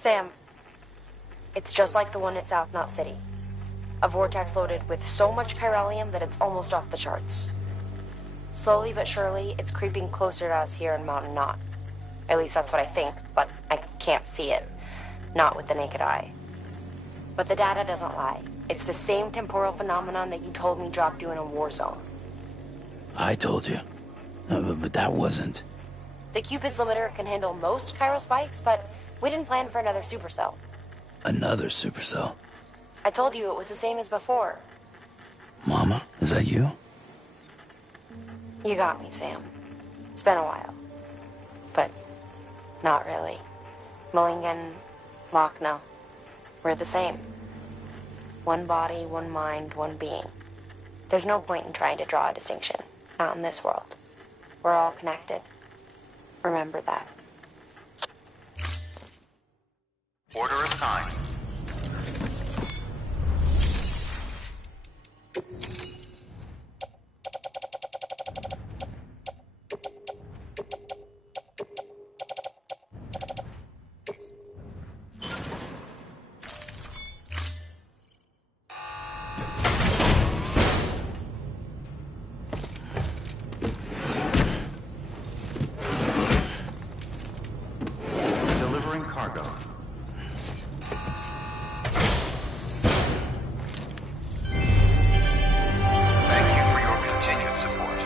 Sam, it's just like the one at South Knot City. A vortex loaded with so much chiralium that it's almost off the charts. Slowly but surely, it's creeping closer to us here in Mountain Knot. At least that's what I think, but I can't see it. Not with the naked eye. But the data doesn't lie. It's the same temporal phenomenon that you told me dropped you in a war zone. I told you. But that wasn't. The Cupid's limiter can handle most chiral spikes, but we didn't plan for another supercell. Another supercell? I told you it was the same as before. Mama, is that you? You got me, Sam. It's been a while. But not really. Mulligan, Lochner, we're the same. One body, one mind, one being. There's no point in trying to draw a distinction. Not in this world. We're all connected. Remember that. Order assigned. Delivering cargo. Thank you for your continued support.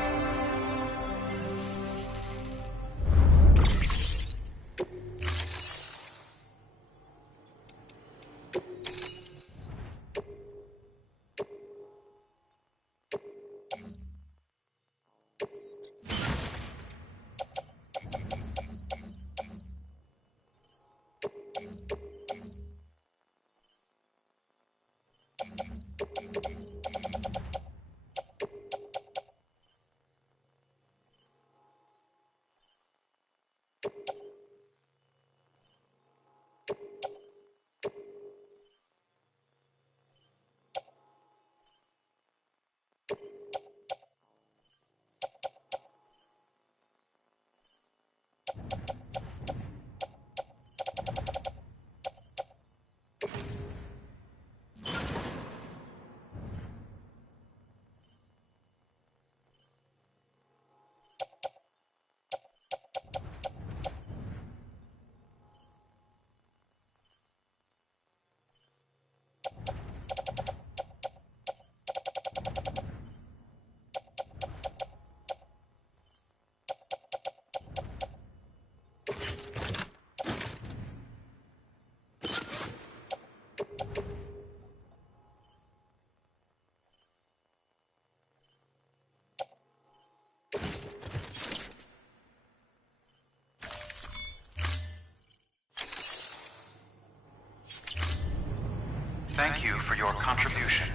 Thank you for your contribution.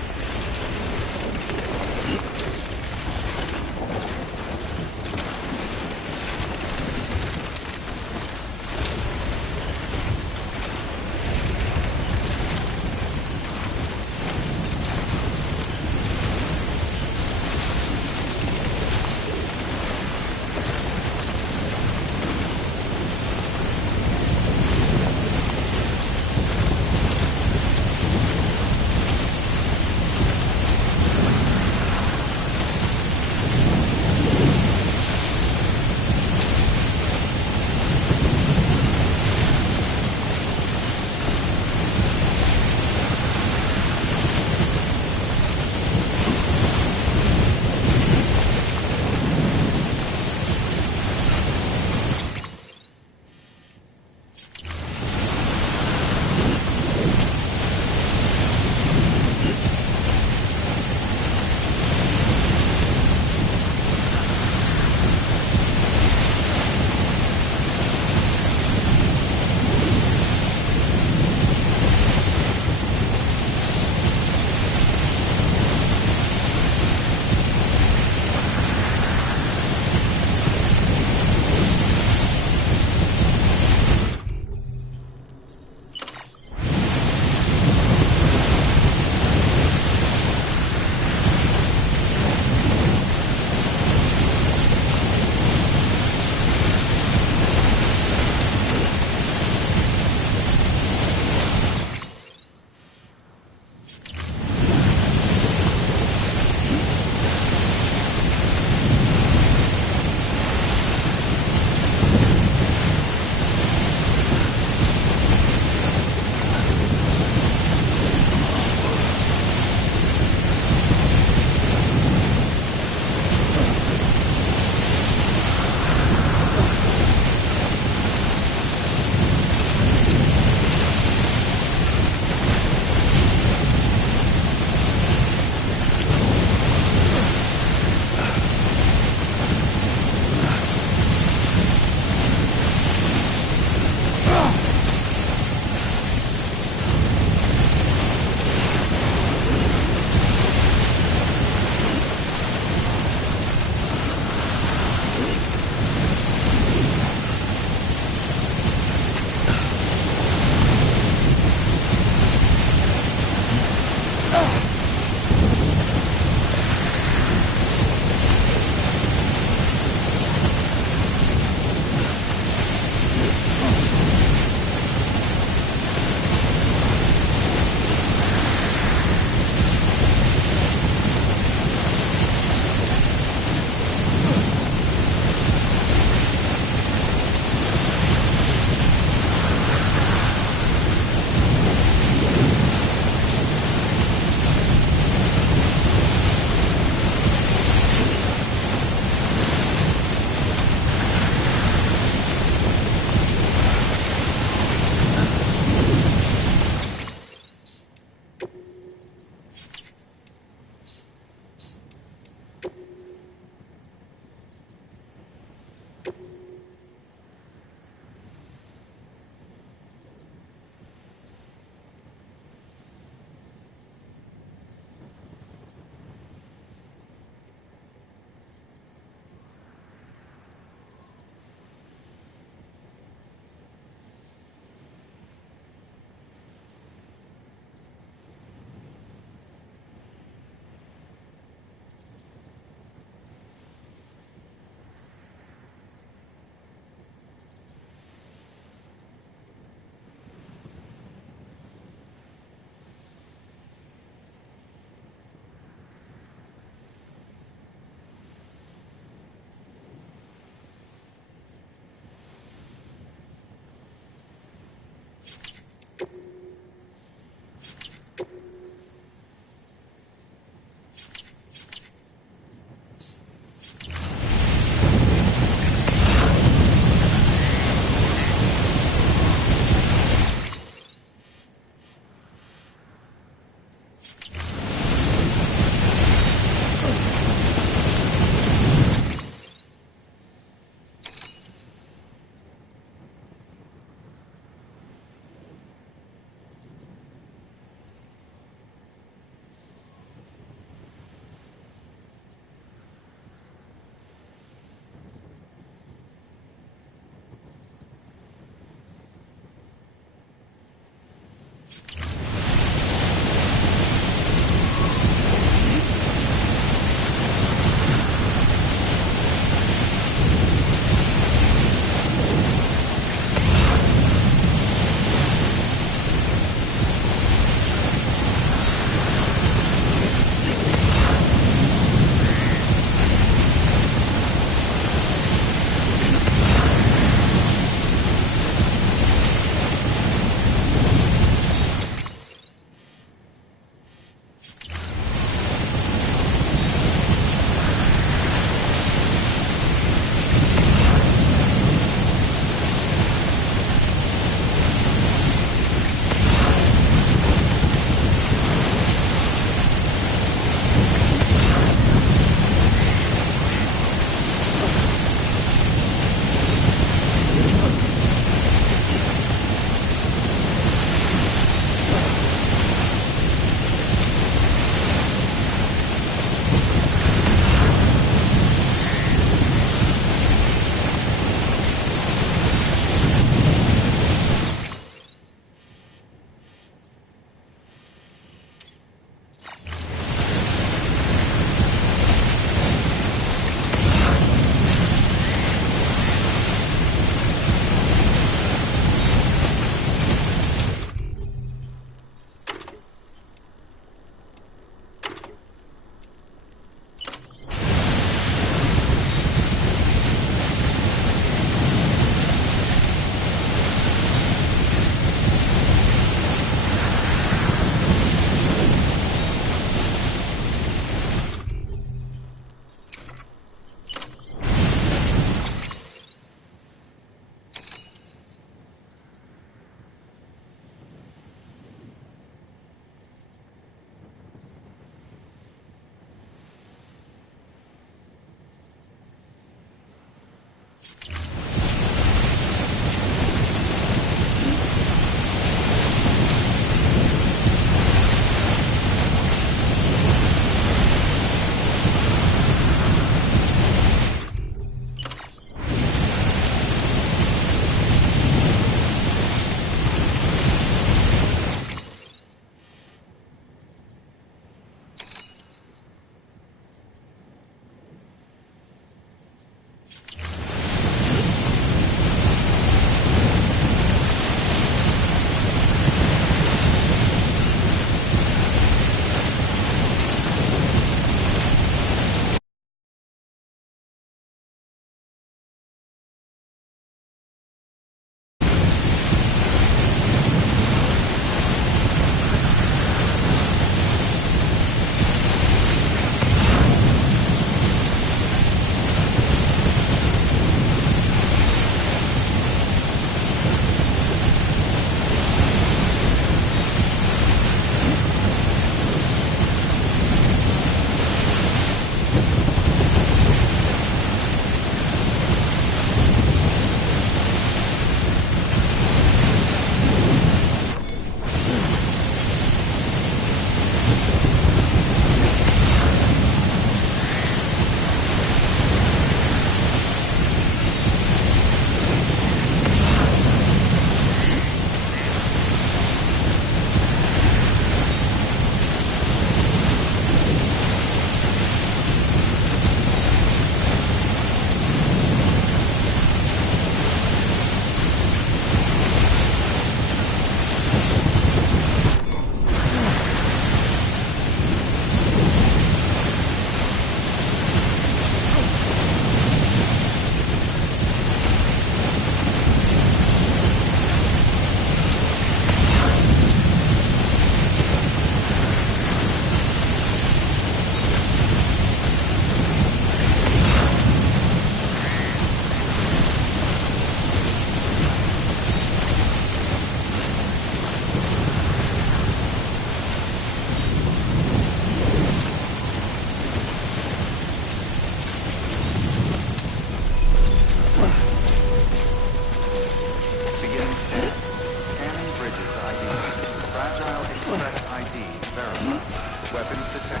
Weapons detected.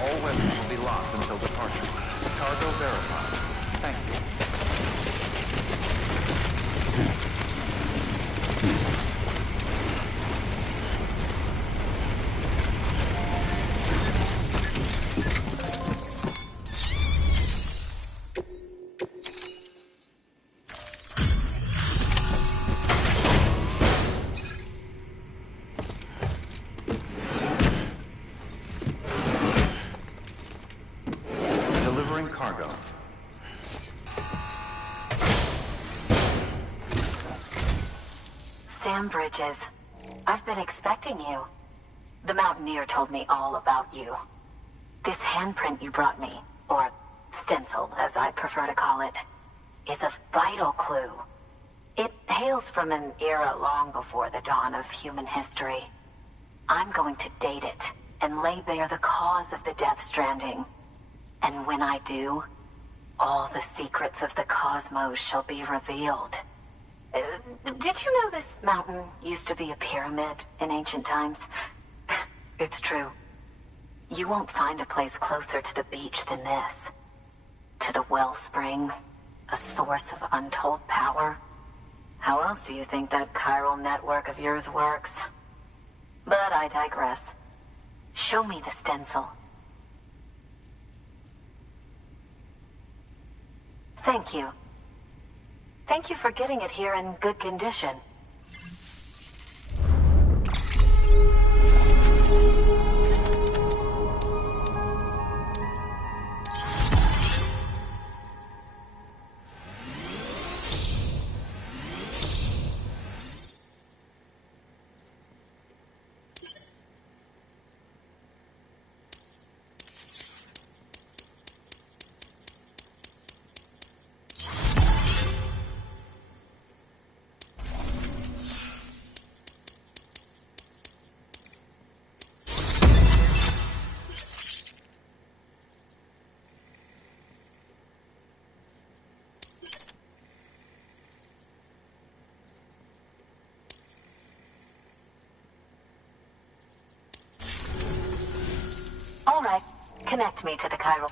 All weapons will be locked until departure. Cargo verified. Thank you. Delivering cargo. Sam Bridges, I've been expecting you. The Mountaineer told me all about you. This handprint you brought me, or stencil as I prefer to call it, is a vital clue. It hails from an era long before the dawn of human history. I'm going to date it and lay bare the cause of the death stranding. And when I do, all the secrets of the cosmos shall be revealed. Did you know this mountain used to be a pyramid in ancient times? It's true. You won't find a place closer to the beach than this. To the wellspring, a source of untold power. How else do you think that chiral network of yours works? But I digress. Show me the stencil. Thank you. Thank you for getting it here in good condition. All right, connect me to the chiral.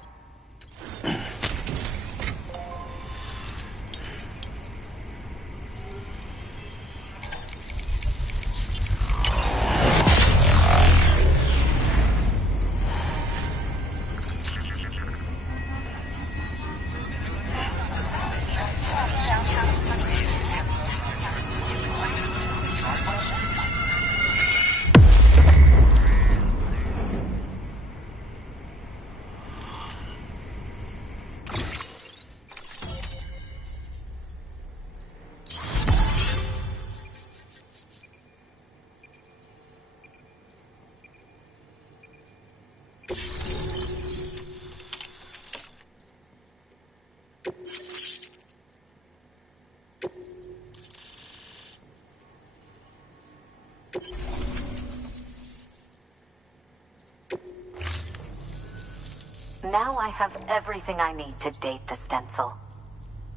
Now I have everything I need to date the stencil.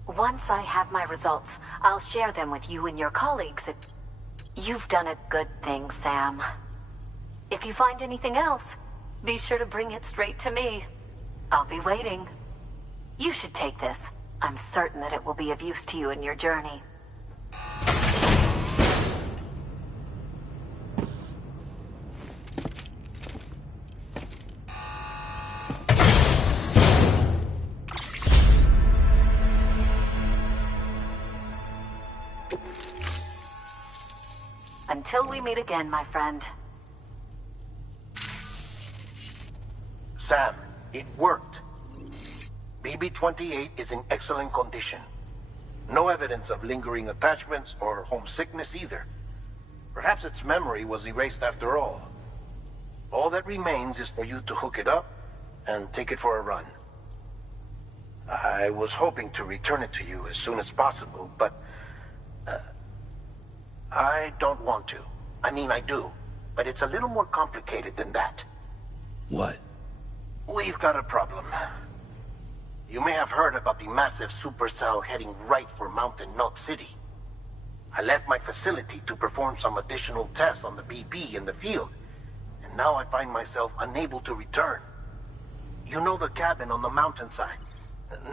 Once I have my results, I'll share them with you and your colleagues. You've done a good thing, Sam. If you find anything else, be sure to bring it straight to me. I'll be waiting. You should take this. I'm certain that it will be of use to you in your journey. Until we meet again, my friend. Sam, it worked. BB-28 is in excellent condition. No evidence of lingering attachments or homesickness either. Perhaps its memory was erased after all. All that remains is for you to hook it up and take it for a run. I was hoping to return it to you as soon as possible, but I don't want to. I mean, I do, but it's a little more complicated than that. What? We've got a problem. You may have heard about the massive supercell heading right for Mountain Knot City. I left my facility to perform some additional tests on the BB in the field, and and now I find myself unable to return. You know the cabin on the mountainside,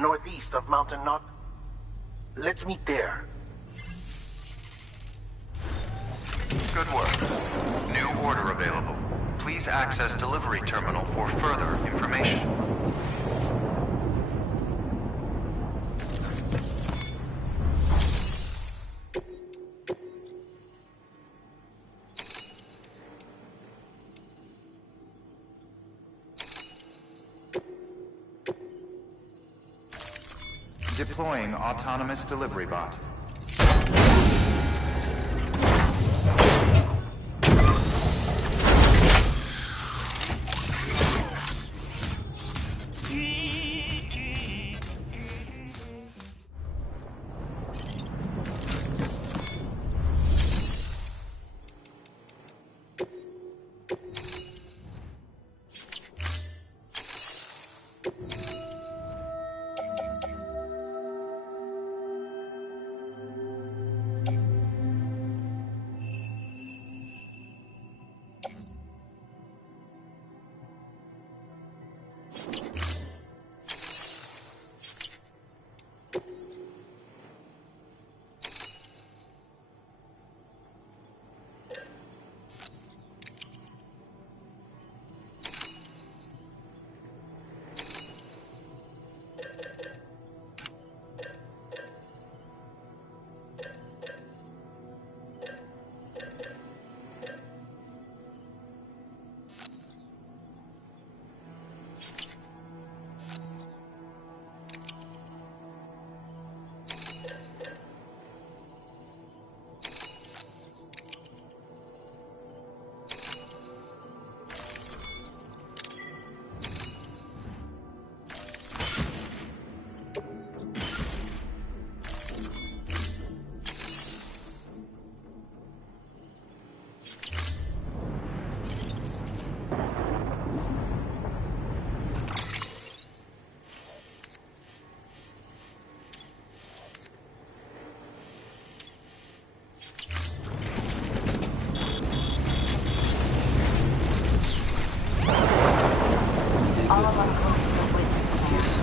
northeast of Mountain Knot? Let's meet there. Good work. New order available. Please access delivery terminal for further information. Deploying autonomous delivery bot.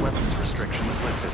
Weapons restrictions lifted.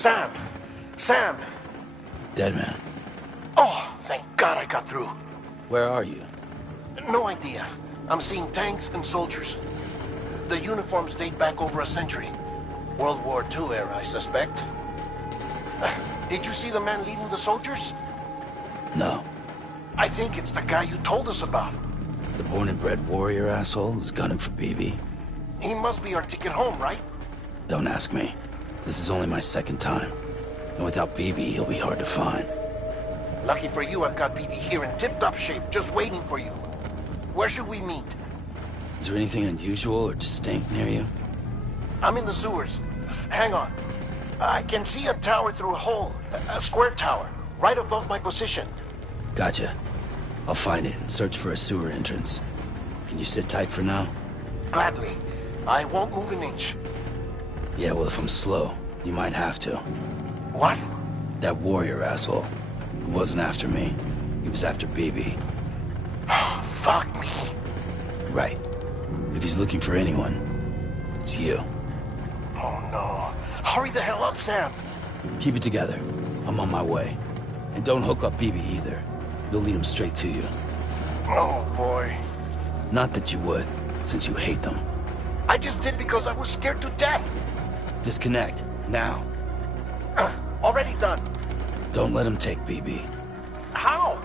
Sam! Sam! Dead man. Oh, thank God I got through. Where are you? No idea. I'm seeing tanks and soldiers. The uniforms date back over a century. World War II era, I suspect. Did you see the man leading the soldiers? No. I think it's the guy you told us about. The born and bred warrior asshole who's gunning for BB? He must be our ticket home, right? Don't ask me. This is only my second time. And without BB, he'll be hard to find. Lucky for you, I've got BB here in tip-top shape, just waiting for you. Where should we meet? Is there anything unusual or distinct near you? I'm in the sewers. Hang on. I can see a tower through a hole. A square tower, right above my position. Gotcha. I'll find it and search for a sewer entrance. Can you sit tight for now? Gladly. I won't move an inch. Yeah, well, if I'm slow, you might have to. What? That warrior asshole. He wasn't after me. He was after BB. Fuck me. Right. If he's looking for anyone, it's you. Oh no. Hurry the hell up, Sam. Keep it together. I'm on my way. And don't hook up BB either. You'll lead him straight to you. Oh boy. Not that you would, since you hate them. I just did because I was scared to death. Disconnect. Now. Already done. Don't let him take BB. How?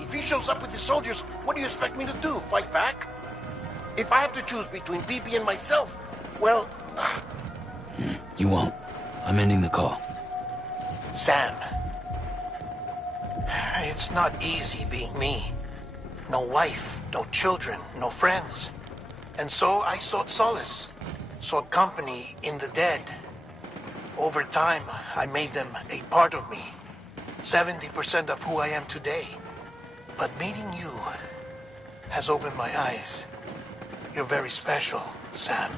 If he shows up with his soldiers, what do you expect me to do? Fight back? If I have to choose between BB and myself, well... You won't. I'm ending the call. Sam. It's not easy being me. No wife, no children, no friends. And so I sought solace, sought company in the dead. Over time, I made them a part of me, 70% of who I am today. But meeting you has opened my eyes. You're very special, Sam.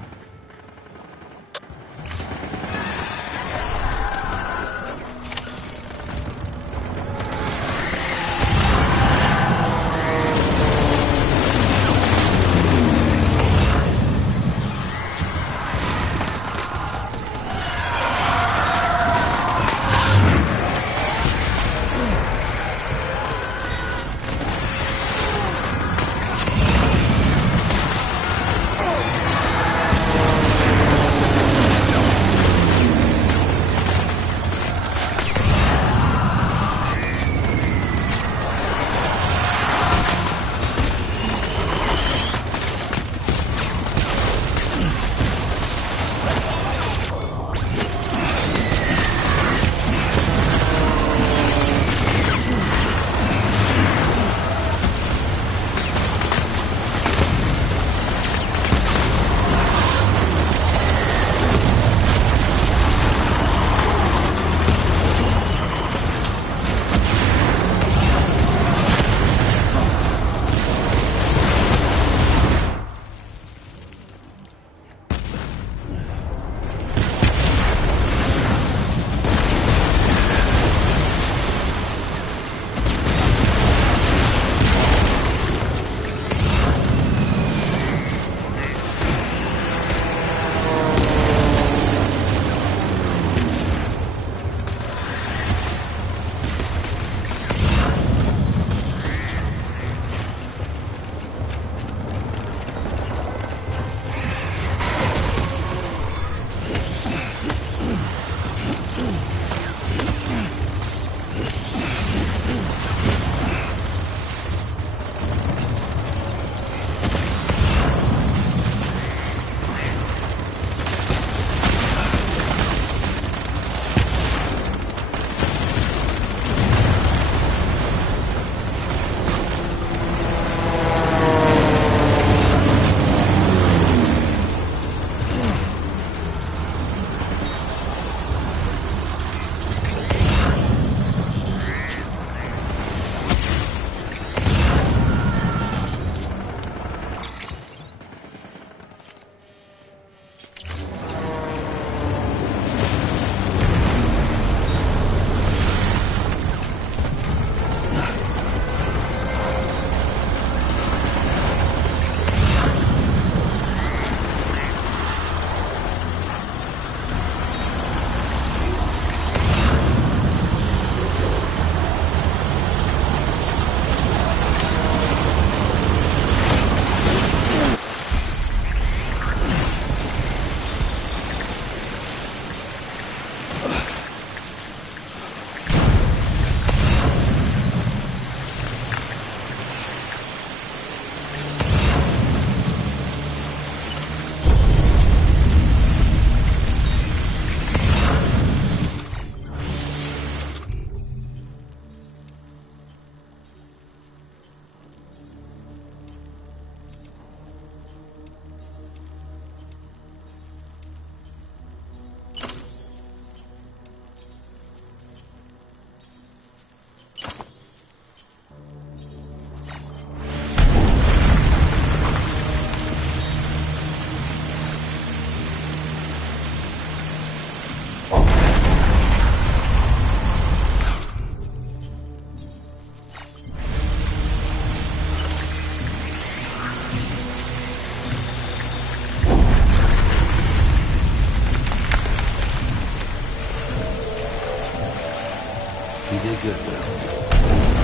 did good, Will.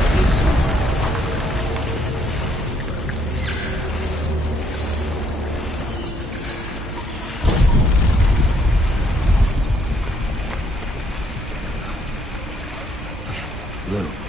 See you soon. Lou.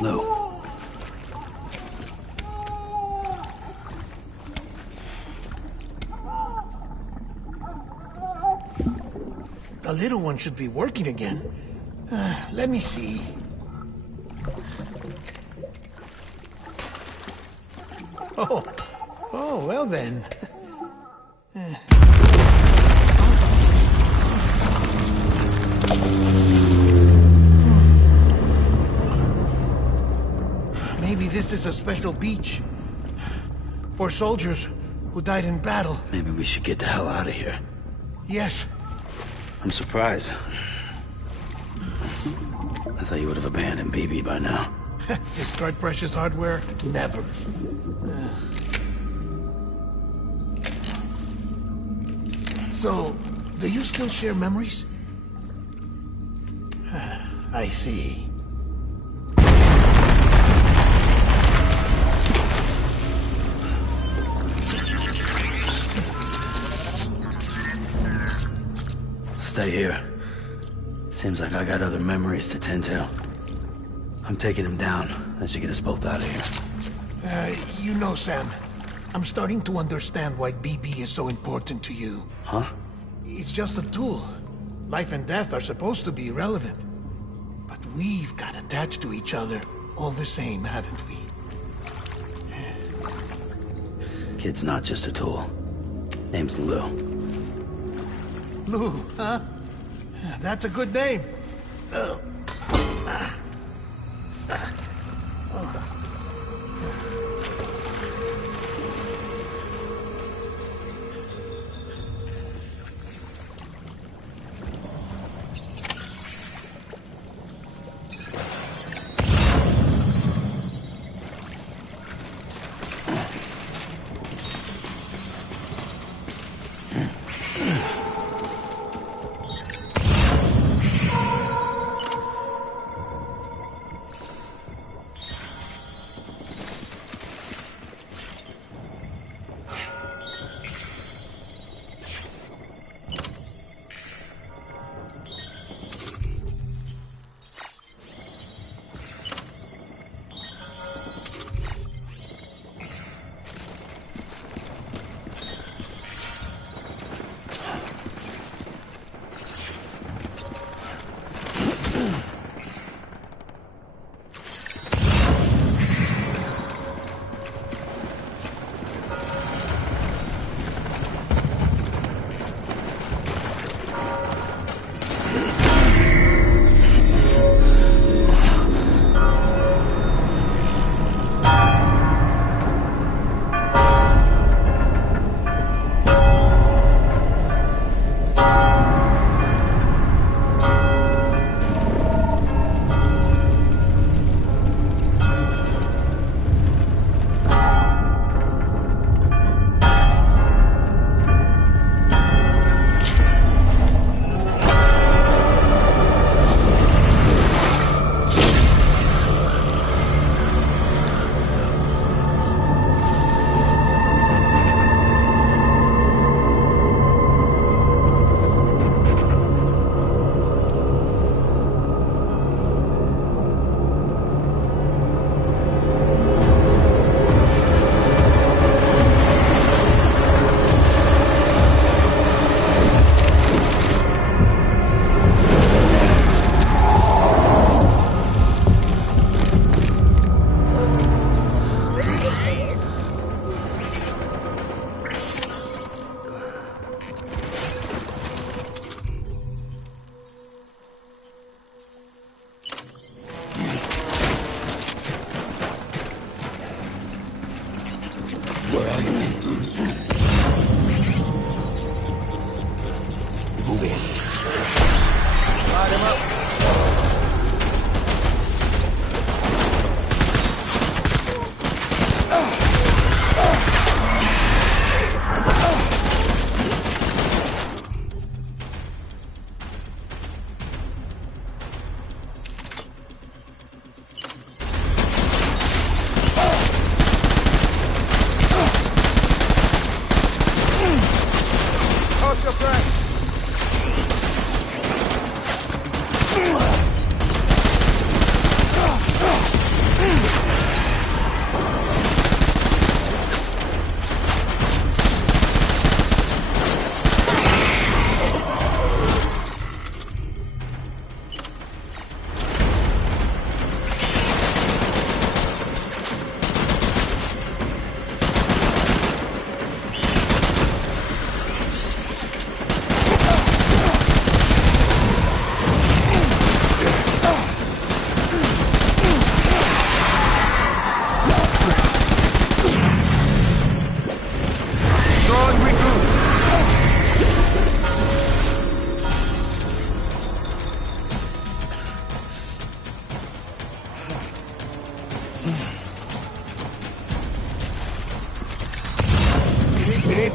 Lou. The little one should be working again. Let me see. Oh, well then. Maybe this is a special beach for soldiers who died in battle. Maybe we should get the hell out of here. Yes. I'm surprised. I thought you would have abandoned BB by now. Destroy precious hardware? Never. So, do you still share memories? I see. Stay here. Seems like I got other memories to tend to. I'm taking him down as you get us both out of here. You know, Sam, I'm starting to understand why BB is so important to you. Huh? It's just a tool. Life and death are supposed to be irrelevant. But we've got attached to each other all the same, haven't we? Kid's not just a tool. Name's Lou. Lou, huh? That's a good name.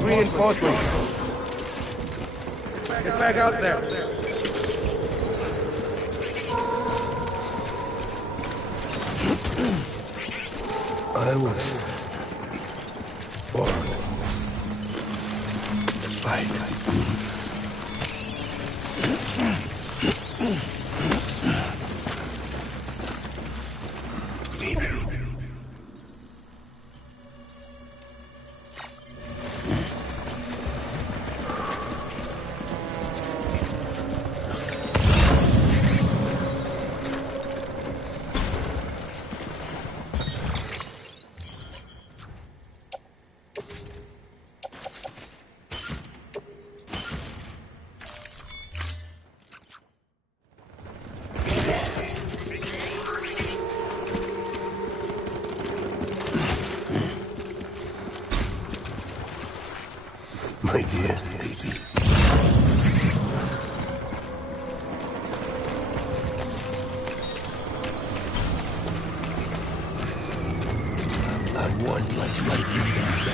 reinforcements. Get back out there. I was born to fight. My dear baby. I want my baby back.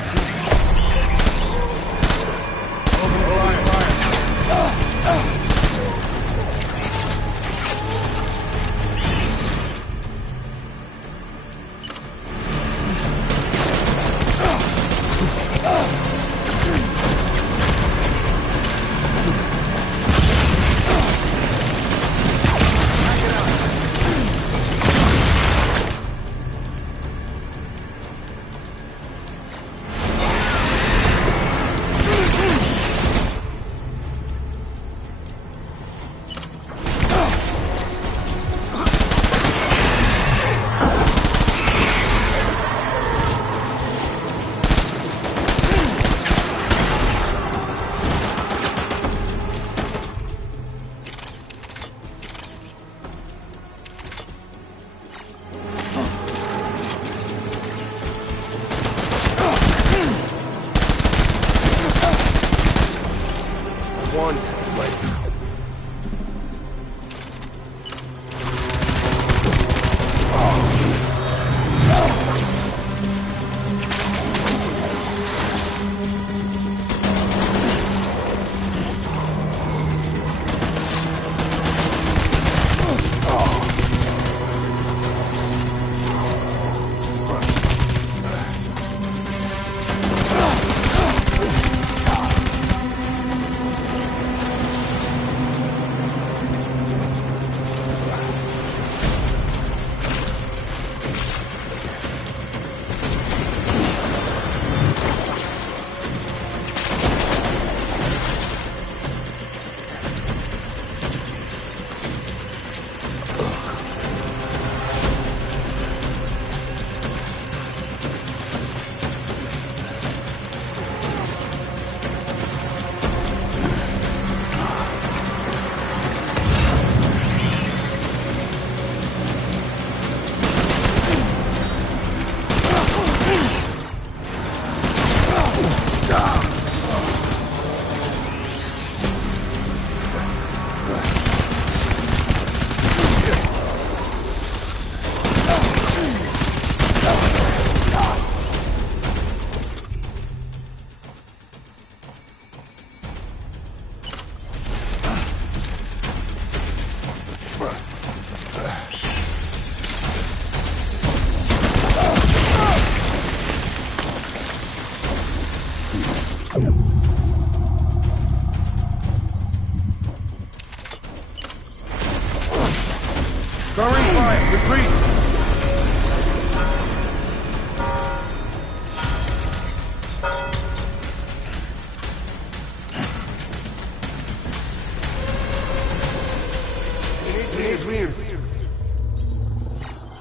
Throwing fire!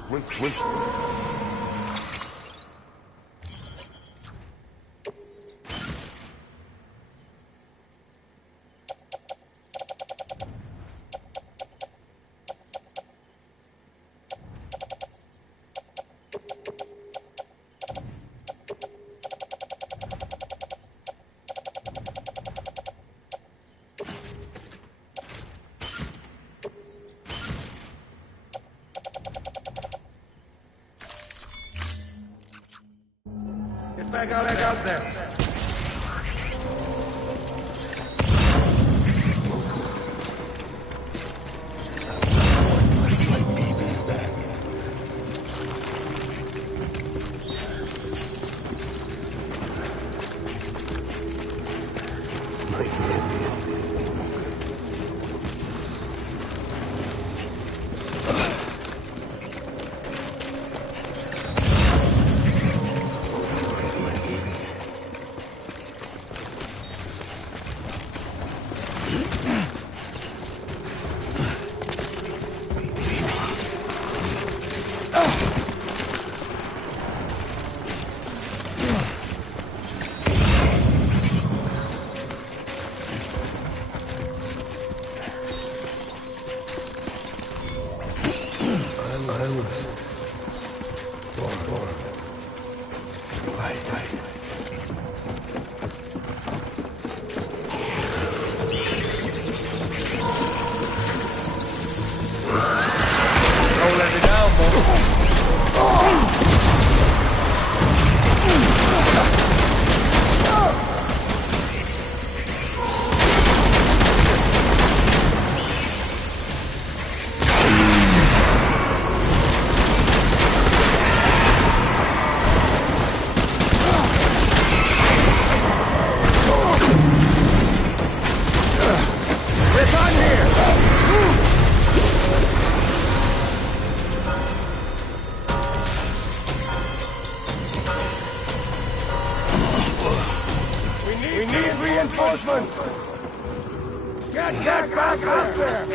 Retreat! Get back out there! Don't let me down, boy. We need reinforcements! Get back up there!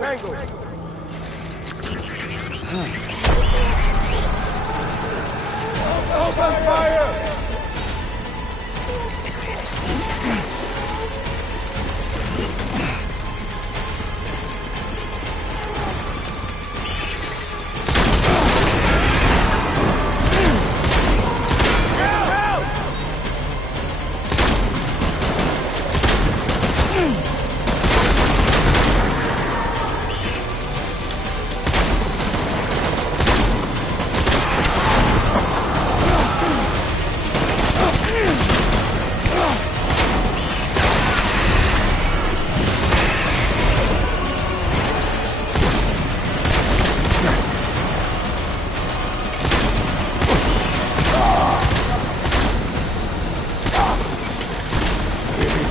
Tango! Open fire!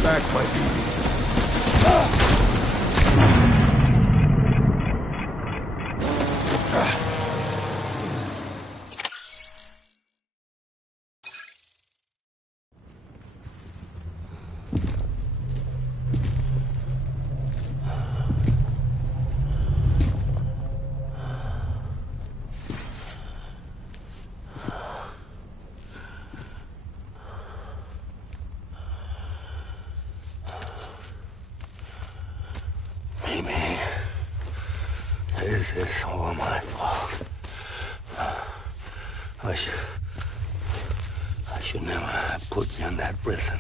Back, my baby. This is all my fault. I should never have put you in that prison.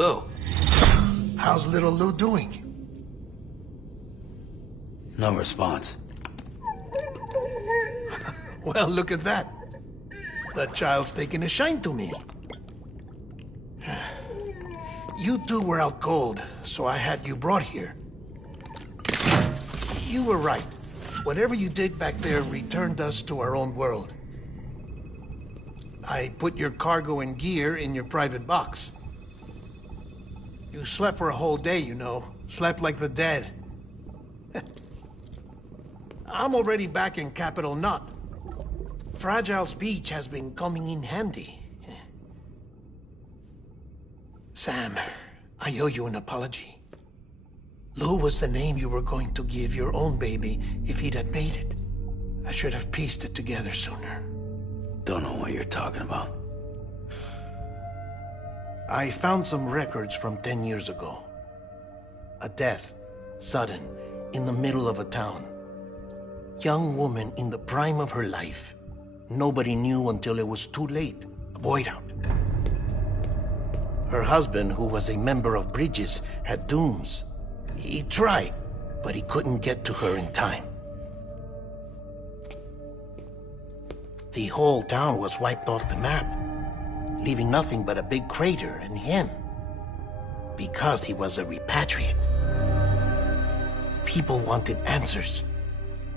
Lou. How's little Lou doing? No response. Well, look at that. The child's taking a shine to me. You two were out cold, so I had you brought here. You were right. Whatever you did back there returned us to our own world. I put your cargo and gear in your private box. You slept for a whole day, you know. Slept like the dead. I'm already back in Capital Knot. Fragile's beach has been coming in handy. Sam, I owe you an apology. Lou was the name you were going to give your own baby if he'd had made it. I should have pieced it together sooner. Don't know what you're talking about. I found some records from 10 years ago. A death, sudden, in the middle of a town. Young woman in the prime of her life. Nobody knew until it was too late. A void out. Her husband, who was a member of Bridges, had dooms. He tried, but he couldn't get to her in time. The whole town was wiped off the map, leaving nothing but a big crater and him. Because he was a repatriate. People wanted answers.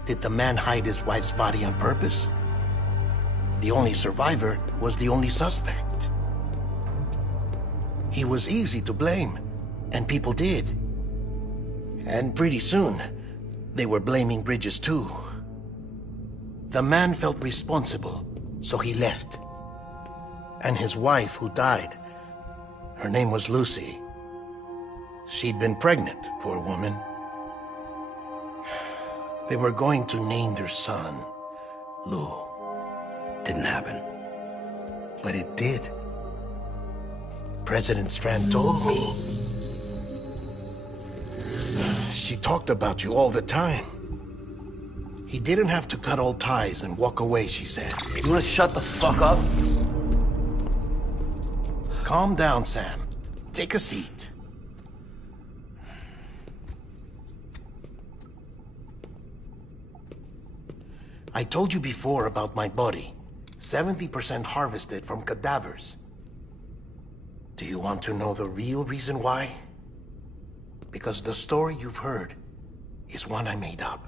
Did the man hide his wife's body on purpose? The only survivor was the only suspect. He was easy to blame, and people did. And pretty soon, they were blaming Bridges too. The man felt responsible, so he left. And his wife, who died, her name was Lucy. She'd been pregnant, poor woman. They were going to name their son Lou. Didn't happen. But it did. President Strand told me. She talked about you all the time. He didn't have to cut all ties and walk away, she said. You wanna shut the fuck up? Calm down, Sam. Take a seat. I told you before about my body. 70% harvested from cadavers. Do you want to know the real reason why? Because the story you've heard is one I made up.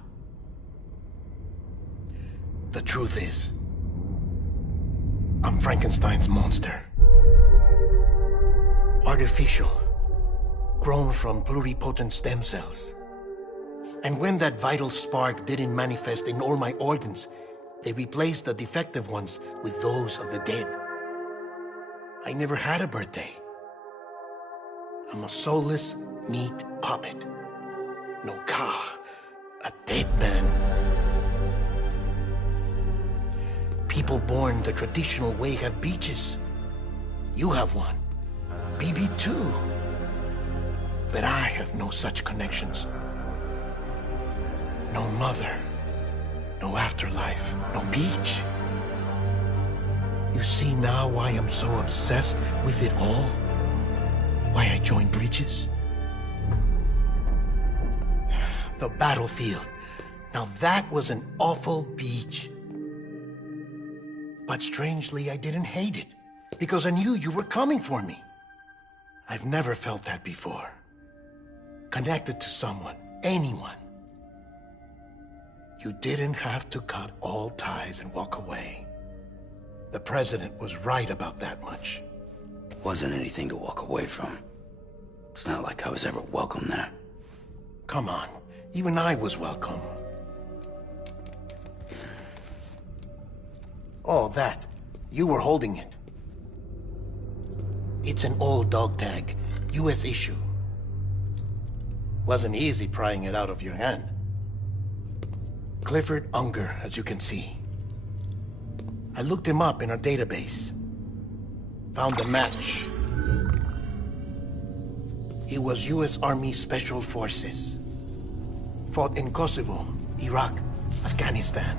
The truth is, I'm Frankenstein's monster. Artificial, grown from pluripotent stem cells. And when that vital spark didn't manifest in all my organs, they replaced the defective ones with those of the dead. I never had a birthday. I'm a soulless meat puppet. No car, a dead man. People born the traditional way have beaches. You have one. BB too. But I have no such connections. No mother. No afterlife. No beach. You see now why I'm so obsessed with it all? Why I joined Bridges? The battlefield. Now that was an awful beach. But strangely, I didn't hate it. Because I knew you were coming for me. I've never felt that before. Connected to someone, anyone. You didn't have to cut all ties and walk away. The president was right about that much. Wasn't anything to walk away from. It's not like I was ever welcome there. Come on, even I was welcome. Oh, that. You were holding it. It's an old dog tag, US issue. Wasn't easy prying it out of your hand. Clifford Unger, as you can see. I looked him up in our database. Found a match. He was US Army Special Forces. Fought in Kosovo, Iraq, Afghanistan.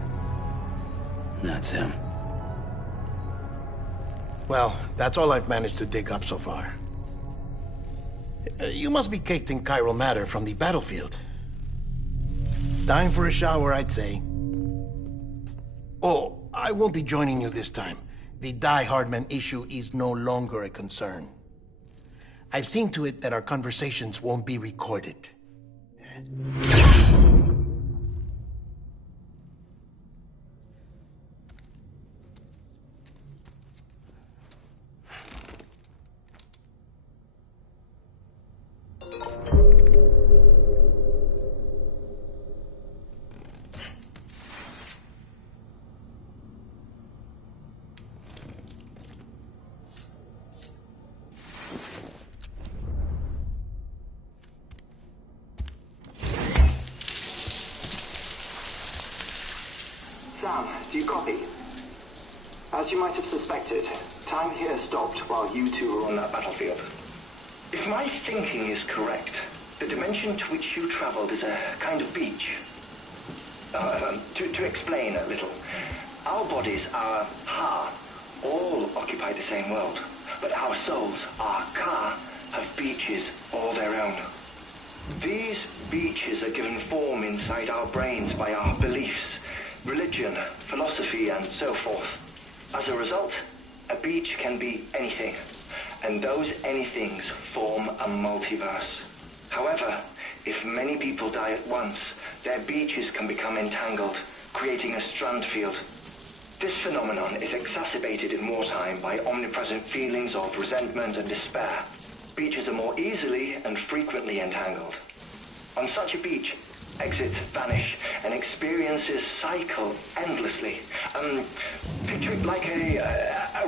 That's him. Well, that's all I've managed to dig up so far. You must be caked in chiral matter from the battlefield. Time for a shower, I'd say. Oh, I won't be joining you this time. The Die Hardman issue is no longer a concern. I've seen to it that our conversations won't be recorded. Sam, do you copy? As you might have suspected, time here stopped while you two were on that battlefield. If my thinking is correct, the dimension to which you traveled is a kind of beach. To explain a little, our bodies, our ha, all occupy the same world, but our souls, our ka, have beaches all their own. These beaches are given form inside our brains by our beliefs, religion, philosophy, and so forth. As a result, a beach can be anything, and those anythings form a multiverse. However, if many people die at once, their beaches can become entangled, creating a strand field. This phenomenon is exacerbated in wartime by omnipresent feelings of resentment and despair. Beaches are more easily and frequently entangled. On such a beach, exits vanish and experiences cycle endlessly. Picture it like a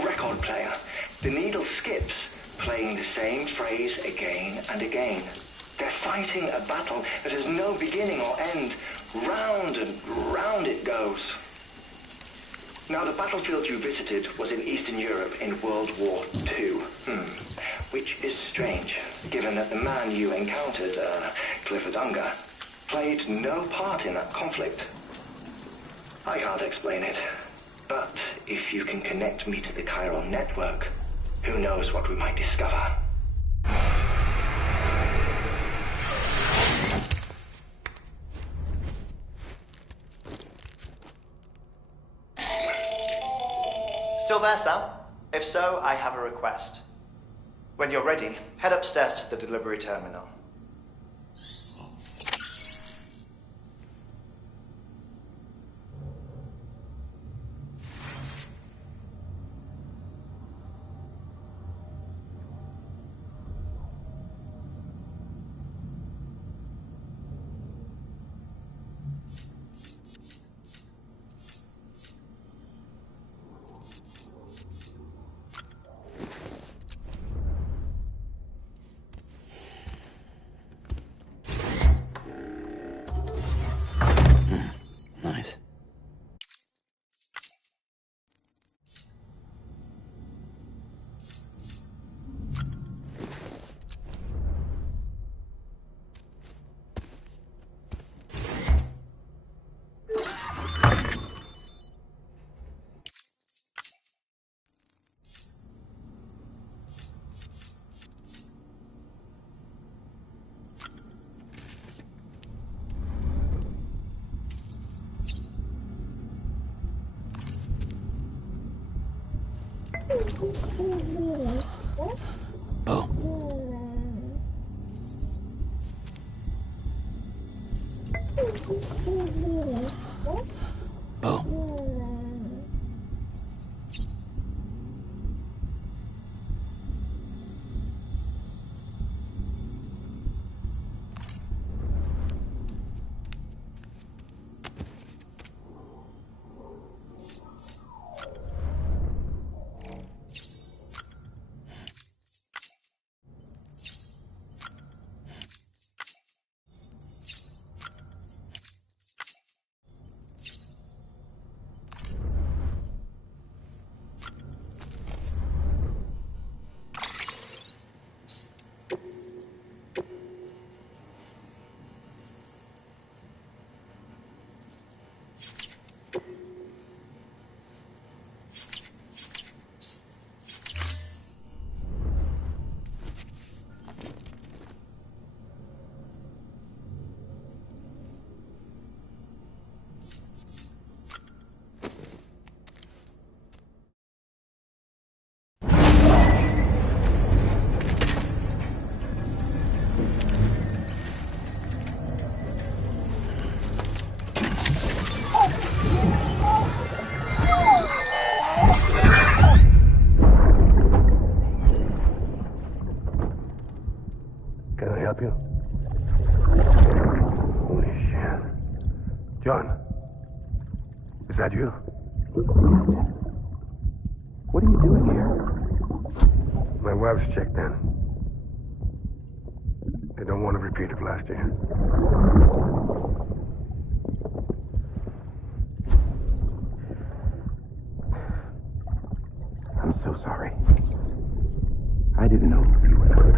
record player. The needle skips, playing the same phrase again and again. They're fighting a battle that has no beginning or end. Round and round it goes. Now, the battlefield you visited was in Eastern Europe in World War II. Which is strange, given that the man you encountered, Clifford Unger, played no part in that conflict. I can't explain it, but if you can connect me to the chiral network, who knows what we might discover. Still there, Sam? If so, I have a request. When you're ready, head upstairs to the delivery terminal. Nice. Oh. Oh. that you? What are you doing here? My wife's checked in. They don't want a repeat of last year. I'm so sorry. I didn't know you were coming.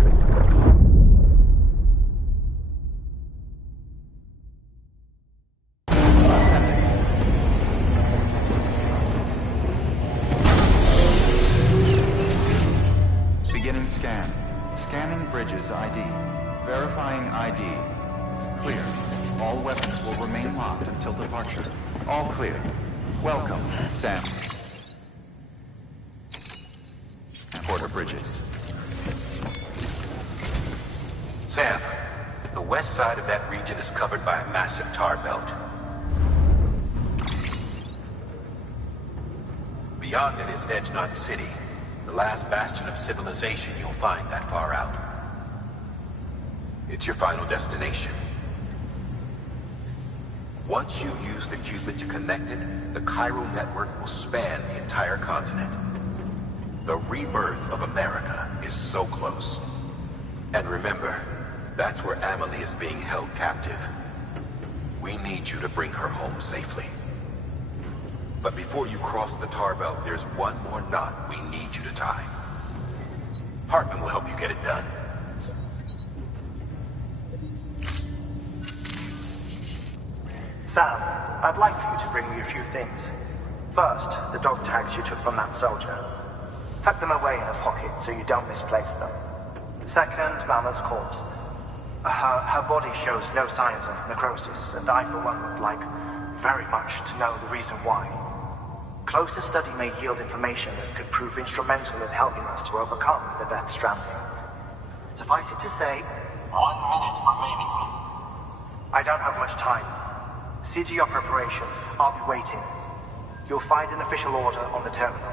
Beginning scan. Scanning bridges ID. Verifying ID. Clear. All weapons will remain locked until departure. All clear. Welcome, Sam. Porter Bridges. Sam, the west side of that region is covered by a massive tar belt. Beyond it is Edgenot City, the last bastion of civilization you'll find that far out. It's your final destination. Once you use the qubit to connect it, the chiral network will span the entire continent. The rebirth of America is so close. And remember, that's where Amelie is being held captive. We need you to bring her home safely. But before you cross the tar belt, there's one more knot we need you to tie. Hartman will help you get it done. Sam, I'd like for you to bring me a few things. First, the dog tags you took from that soldier. Tuck them away in a pocket so you don't misplace them. Second, Mama's corpse. Her body shows no signs of necrosis, and I for one would like very much to know the reason why. Closer study may yield information that could prove instrumental in helping us to overcome the death stranding. Suffice it to say, 1 minute remaining. I don't have much time. See to your preparations. I'll be waiting. You'll find an official order on the terminal.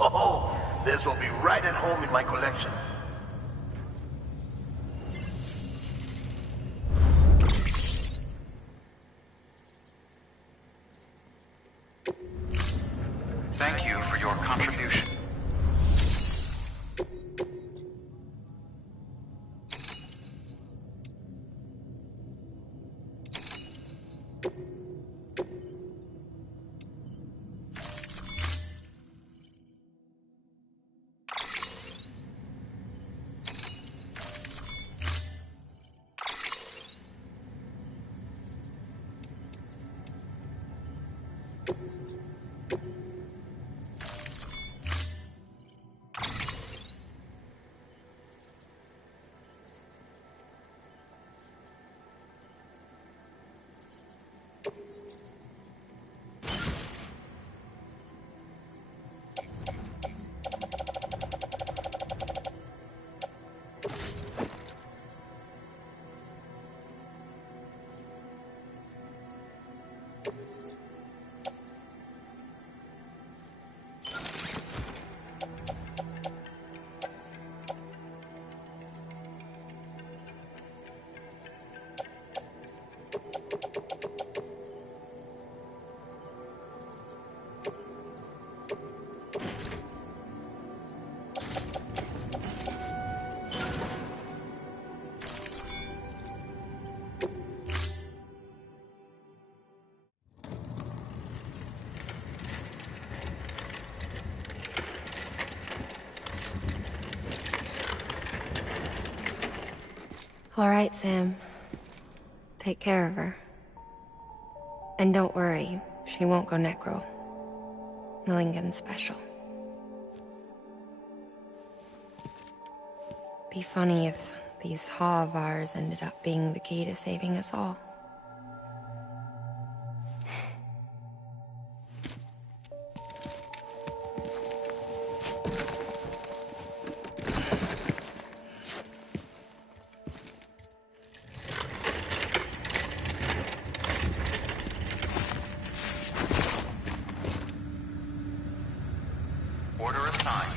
Oh, this will be right at home in my collection. Thank you for your contribution. All right, Sam. Take care of her. And don't worry, she won't go necro. Milligan's special. Be funny if these Ha of ours ended up being the key to saving us all. Order assigned.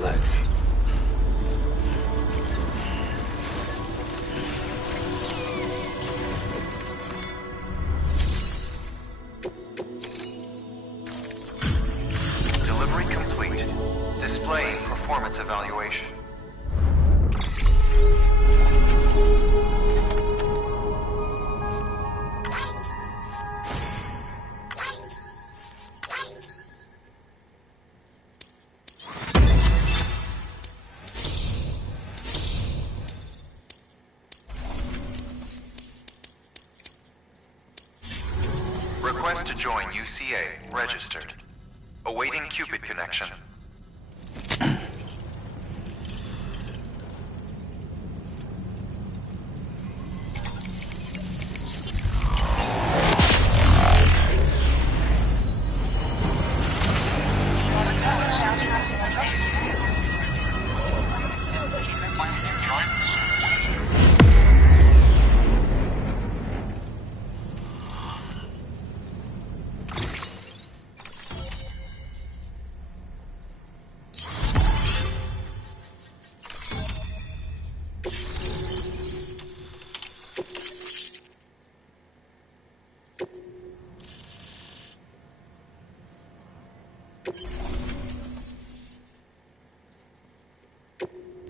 legs. Delivery complete. Displaying performance evaluation. Request to join UCA. Registered. Awaiting Cupid connection.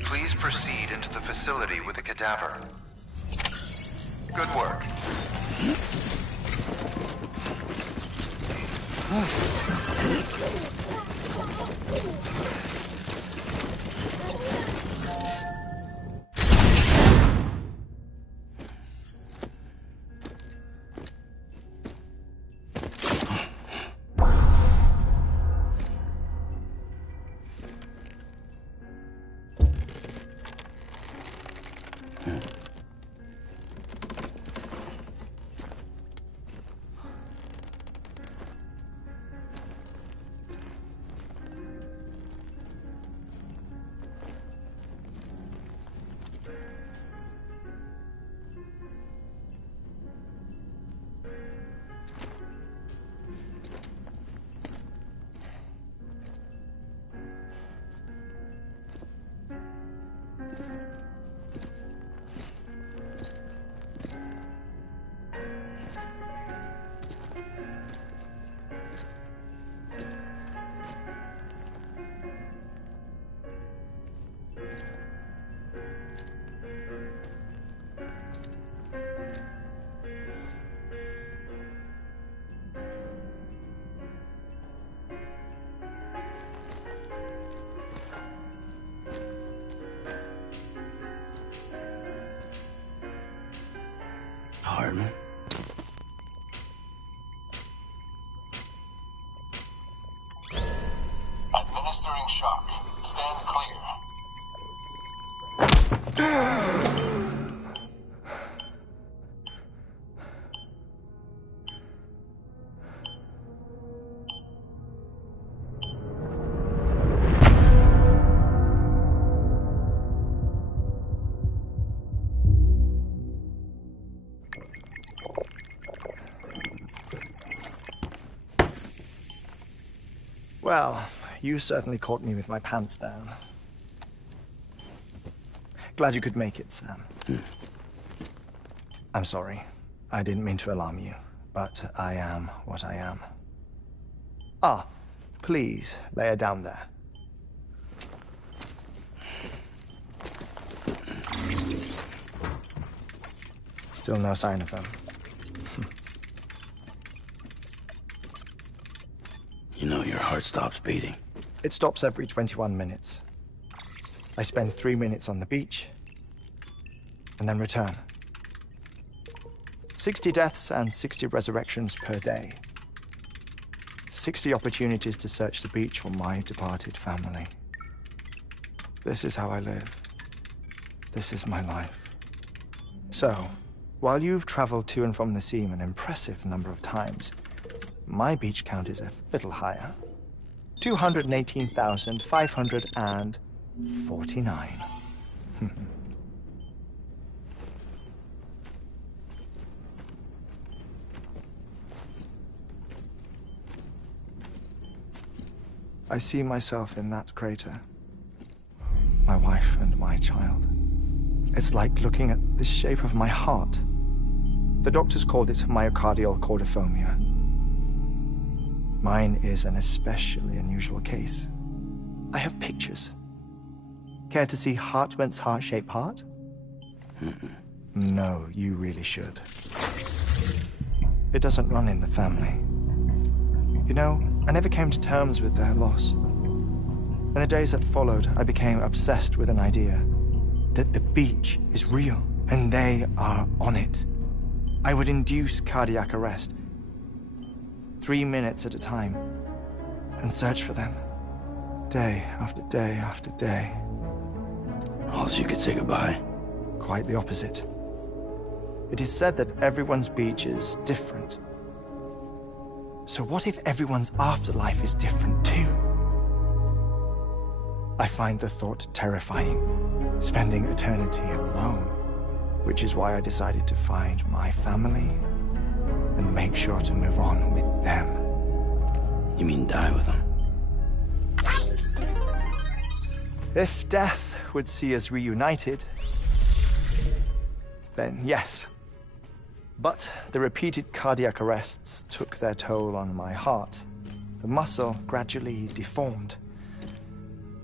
Please proceed into the facility with a cadaver. Good work. Hardman. Administering shock. Stand clear. Well, you certainly caught me with my pants down. Glad you could make it, Sam. I'm sorry. I didn't mean to alarm you, but I am what I am. Ah, please, lay her down there. Still no sign of them. You know your heart stops beating. It stops every 21 minutes. I spend 3 minutes on the beach, and then return. 60 deaths and 60 resurrections per day. 60 opportunities to search the beach for my departed family. This is how I live. This is my life. So, while you've traveled to and from the scene an impressive number of times, my beach count is a little higher. 218,549. I see myself in that crater, my wife and my child. It's like looking at the shape of my heart. The doctors called it myocardial cordiformia. Mine is an especially unusual case. I have pictures. Care to see Hartman's heart-shaped heart? No, you really should. It doesn't run in the family. You know, I never came to terms with their loss. In the days that followed, I became obsessed with an idea that the beach is real and they are on it. I would induce cardiac arrest, 3 minutes at a time, and search for them, day after day after day. Also, you could say goodbye. Quite the opposite. It is said that everyone's beach is different. So what if everyone's afterlife is different too? I find the thought terrifying, spending eternity alone, which is why I decided to find my family and make sure to move on with them. You mean die with them? If death would see us reunited, then yes. But the repeated cardiac arrests took their toll on my heart. The muscle gradually deformed.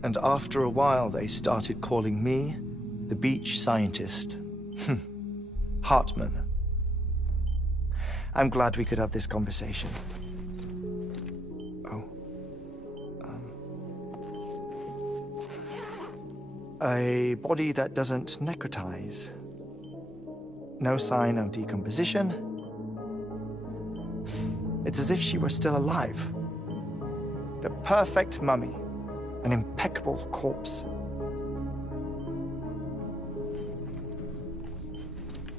And after a while, they started calling me the beach scientist. Hartman. I'm glad we could have this conversation. A body that doesn't necrotize. No sign of decomposition. It's as if she were still alive. The perfect mummy. An impeccable corpse.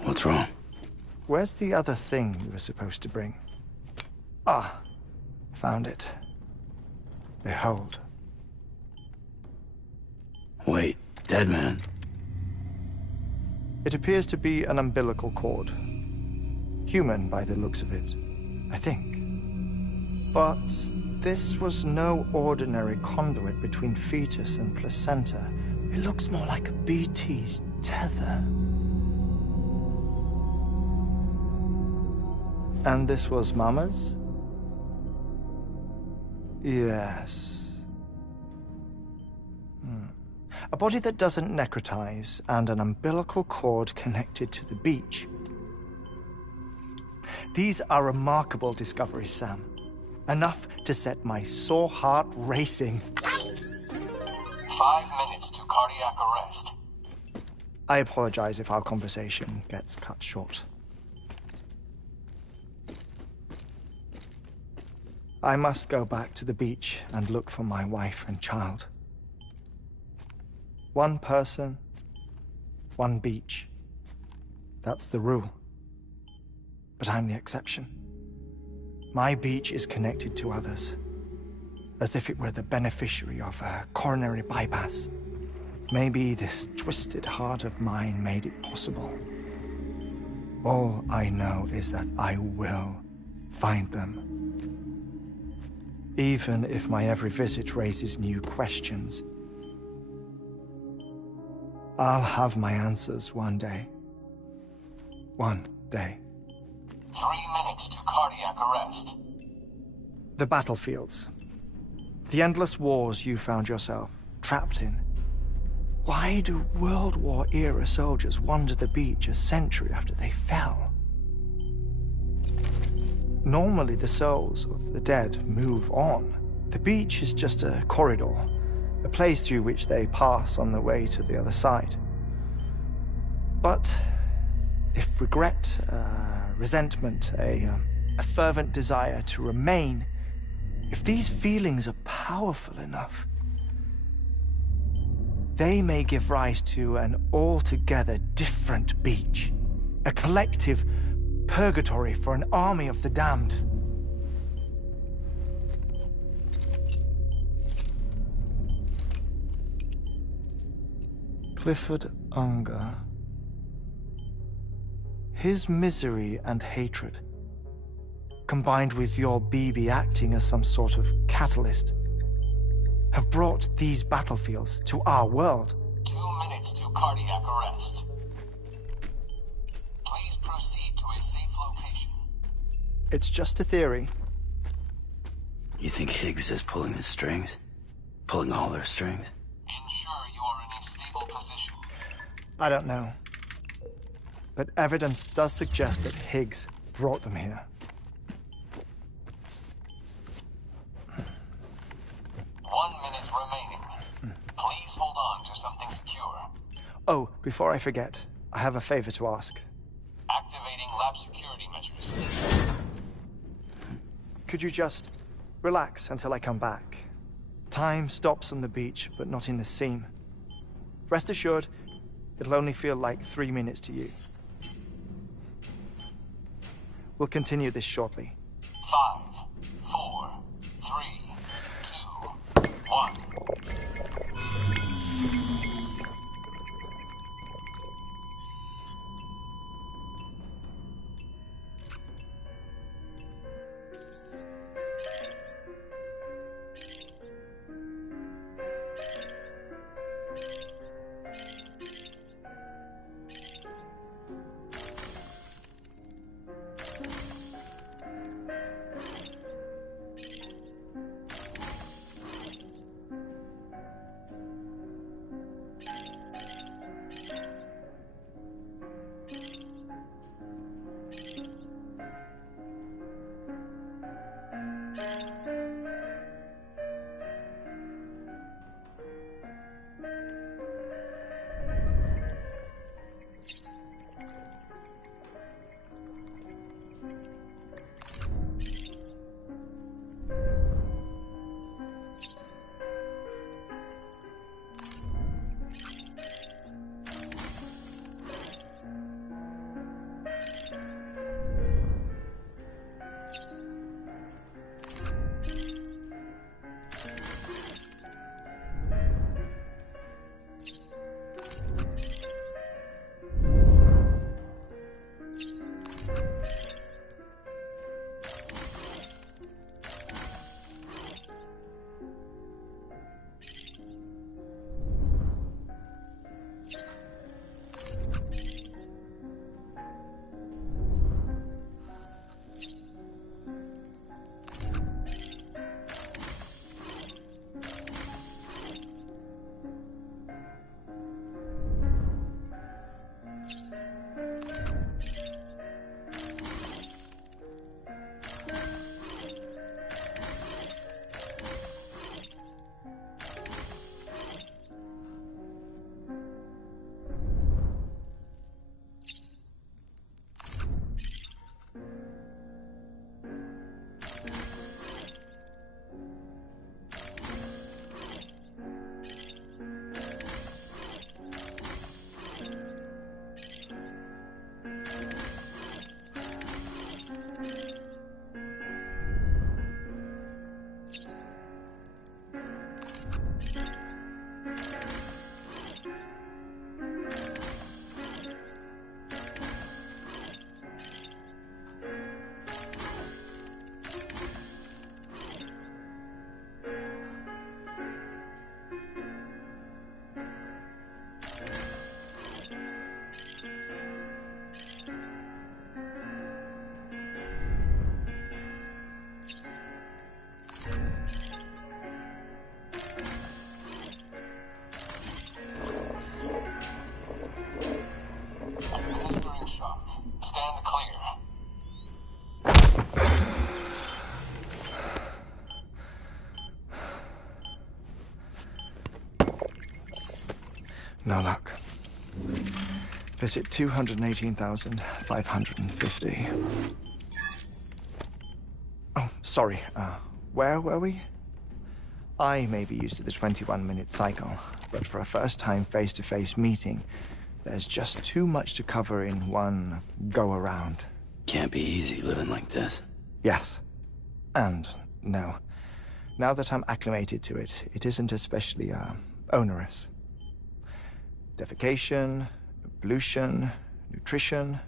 What's wrong? Where's the other thing you were supposed to bring? Ah, found it. Behold. Wait, dead man? It appears to be an umbilical cord. Human by the looks of it, I think. But this was no ordinary conduit between fetus and placenta. It looks more like a BT's tether. And this was Mama's? Yes. A body that doesn't necrotize and an umbilical cord connected to the beach. These are remarkable discoveries, Sam. Enough to set my sore heart racing. 5 minutes to cardiac arrest. I apologize if our conversation gets cut short. I must go back to the beach and look for my wife and child. One person, one beach. That's the rule. But I'm the exception. My beach is connected to others, as if it were the beneficiary of a coronary bypass. Maybe this twisted heart of mine made it possible. All I know is that I will find them. Even if my every visit raises new questions. I'll have my answers one day. One day. 3 minutes to cardiac arrest. The battlefields. The endless wars you found yourself trapped in. Why do World War-era soldiers wander the beach a century after they fell? Normally the souls of the dead move on. The beach is just a corridor, a place through which they pass on the way to the other side. But if regret, resentment, a fervent desire to remain, if these feelings are powerful enough, they may give rise to an altogether different beach, a collective purgatory for an army of the damned. Clifford Unger. His misery and hatred, combined with your BB acting as some sort of catalyst, have brought these battlefields to our world. 2 minutes to cardiac arrest. Please proceed to a safe location. It's just a theory. You think Higgs is pulling the strings? Pulling all their strings? Ensure you are in a stable position. I don't know. But evidence does suggest that Higgs brought them here. 1 minute remaining. Please hold on to something secure. Oh, before I forget, I have a favor to ask. Activating lab security measures. Could you just relax until I come back? Time stops on the beach, but not in the scene. Rest assured, it'll only feel like 3 minutes to you. We'll continue this shortly. 5, 4, 3, 2, 1. No luck. Visit 218,550. Oh, sorry. Where were we? I may be used to the 21-minute cycle, but for a first-time face-to-face meeting, there's just too much to cover in one go-around. Can't be easy living like this. Yes. And no. Now that I'm acclimated to it, it isn't especially, onerous. Defecation, ablution, nutrition.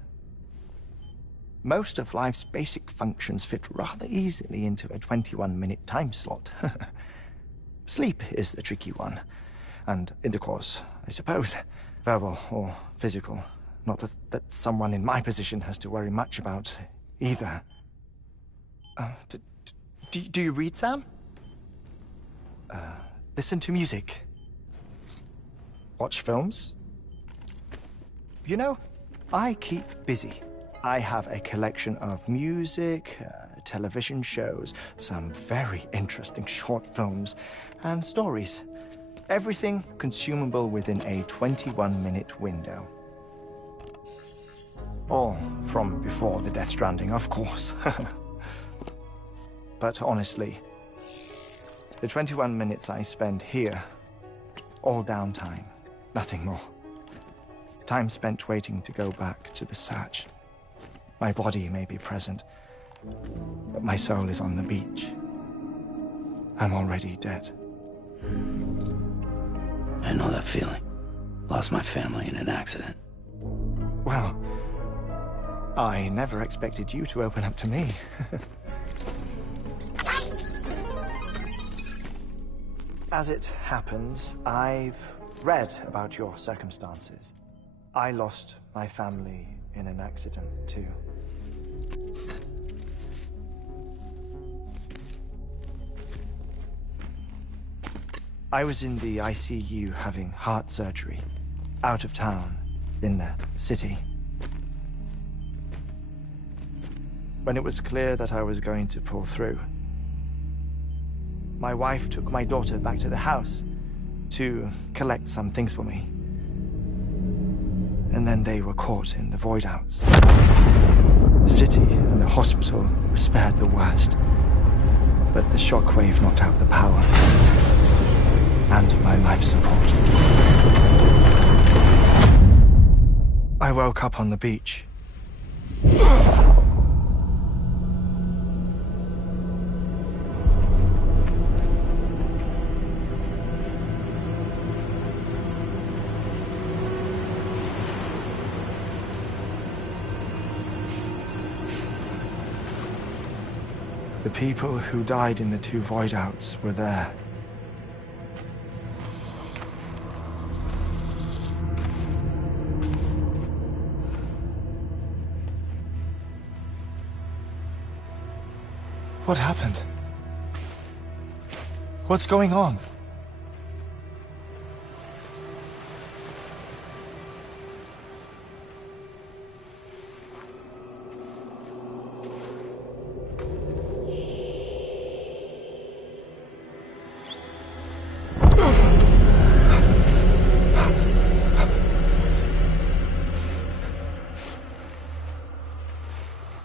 Most of life's basic functions fit rather easily into a 21-minute time slot. Sleep is the tricky one, and intercourse, I suppose. Verbal or physical. Not that someone in my position has to worry much about either. Do you read, Sam? Listen to music. Watch films? You know, I keep busy. I have a collection of music, television shows, some very interesting short films, and stories. Everything consumable within a 21-minute window. All from before the Death Stranding, of course. But honestly, the 21 minutes I spend here, all downtime, nothing more. Time spent waiting to go back to the search. My body may be present, but my soul is on the beach. I'm already dead. I know that feeling. Lost my family in an accident. Well, I never expected you to open up to me. As it happens, I've read about your circumstances. I lost my family in an accident, too. I was in the ICU having heart surgery, out of town, in the city. When it was clear that I was going to pull through, my wife took my daughter back to the house to collect some things for me. And then they were caught in the void outs. The city and the hospital were spared the worst, but the shockwave knocked out the power and my life support. I woke up on the beach. The people who died in the 2 void outs were there. What happened? What's going on?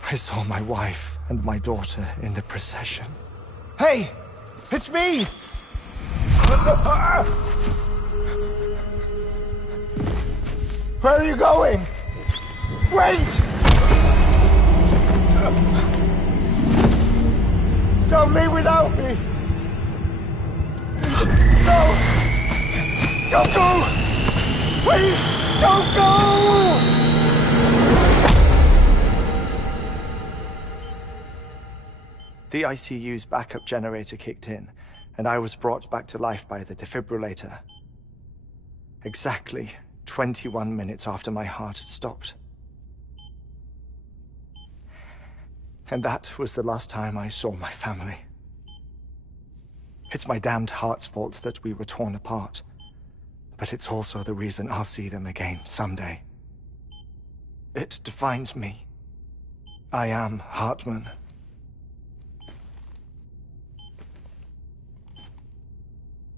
I saw my wife and my daughter in the procession. Hey! It's me! Where are you going? Wait! Don't leave without me! No! Don't go! Please, don't go! The ICU's backup generator kicked in, and I was brought back to life by the defibrillator. Exactly 21 minutes after my heart had stopped. And that was the last time I saw my family. It's my damned heart's fault that we were torn apart, but it's also the reason I'll see them again someday. It defines me. I am Hartman.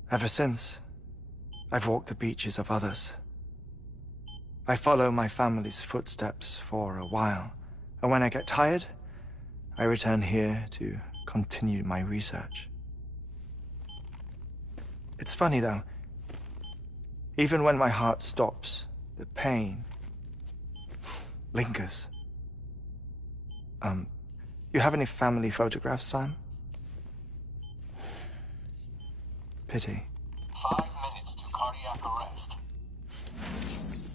Ever since, I've walked the beaches of others. I follow my family's footsteps for a while, and when I get tired, I return here to continue my research. It's funny though, even when my heart stops, the pain lingers. You have any family photographs, Sam? Pity. 5 minutes to cardiac arrest.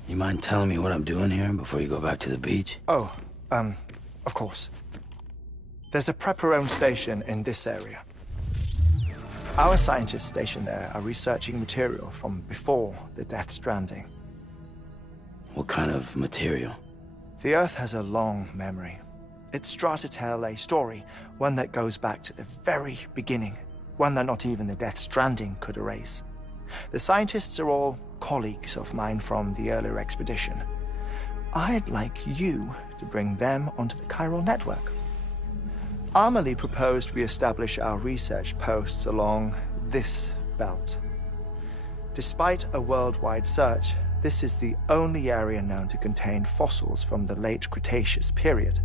You mind telling me what I'm doing here before you go back to the beach? Oh, of course. There's a prepper-owned station in this area. Our scientists stationed there are researching material from before the Death Stranding. What kind of material? The Earth has a long memory. It's trying to tell a story, one that goes back to the very beginning, one that not even the Death Stranding could erase. The scientists are all colleagues of mine from the earlier expedition. I'd like you to bring them onto the chiral network. Amelie proposed we establish our research posts along this belt. Despite a worldwide search, this is the only area known to contain fossils from the late Cretaceous period,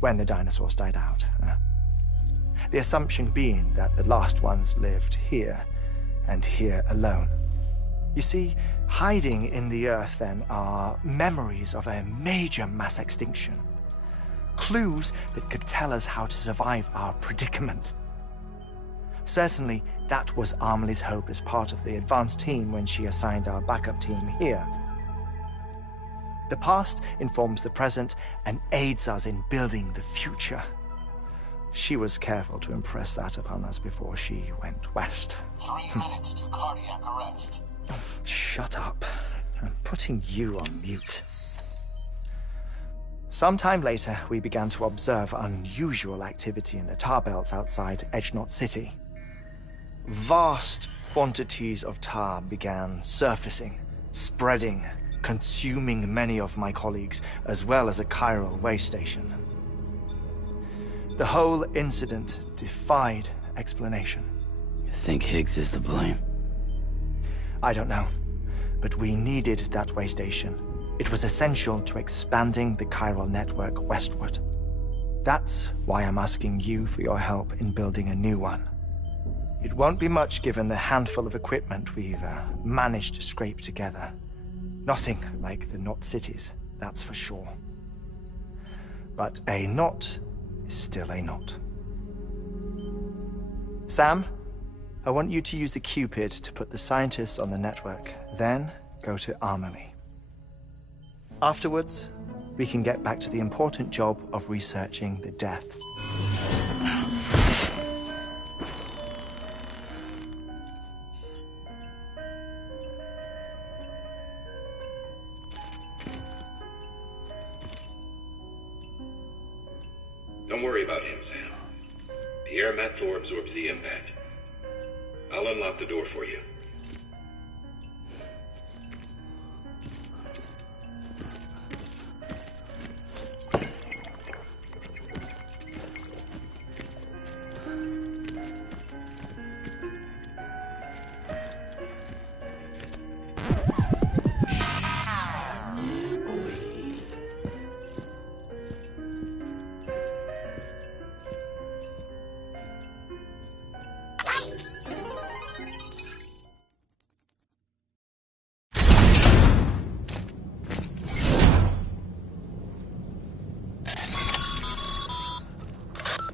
when the dinosaurs died out. The assumption being that the last ones lived here, and here alone. You see, hiding in the Earth then are memories of a major mass extinction. Clues that could tell us how to survive our predicament. Certainly, that was Amelie's hope as part of the advanced team when she assigned our backup team here. The past informs the present and aids us in building the future. She was careful to impress that upon us before she went west. 3 minutes to cardiac arrest. Shut up. I'm putting you on mute. Sometime later, we began to observe unusual activity in the tar belts outside Edgenot City. Vast quantities of tar began surfacing, spreading, consuming many of my colleagues, as well as a chiral way station. The whole incident defied explanation. You think Higgs is to blame? I don't know, but we needed that way station. It was essential to expanding the chiral network westward. That's why I'm asking you for your help in building a new one. It won't be much given the handful of equipment we've managed to scrape together. Nothing like the knot cities, that's for sure. But a knot is still a knot. Sam, I want you to use the Cupid to put the scientists on the network, then go to Amelie. Afterwards, we can get back to the important job of researching the deaths. Don't worry about him, Sam. The air mat floor absorbs the impact. I'll unlock the door for you.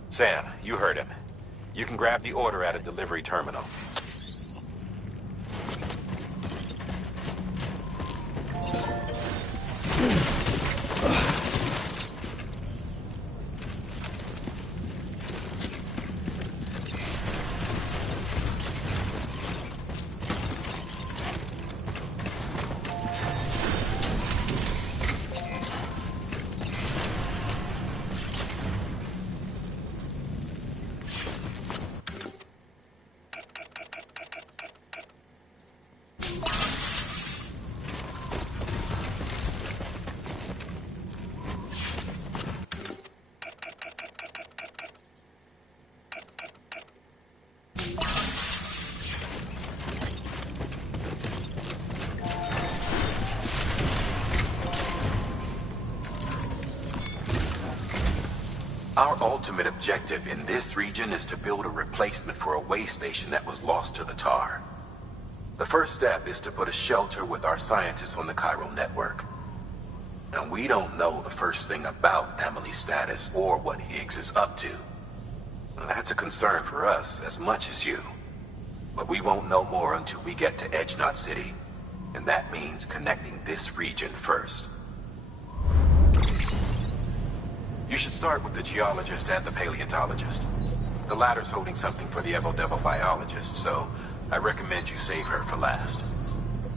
Sam, you heard him. You can grab the order at a delivery terminal. Our ultimate objective in this region is to build a replacement for a way station that was lost to the tar. The first step is to put a shelter with our scientists on the chiral network. And we don't know the first thing about Amelie's status or what Higgs is up to. And that's a concern for us as much as you. But we won't know more until we get to Edgenot City. And that means connecting this region first. You should start with the geologist and the paleontologist. The ladder's holding something for the Evo-Devil biologist, so I recommend you save her for last.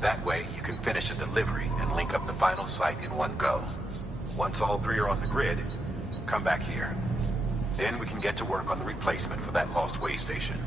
That way, you can finish a delivery and link up the final site in one go. Once all three are on the grid, come back here. Then we can get to work on the replacement for that lost way station.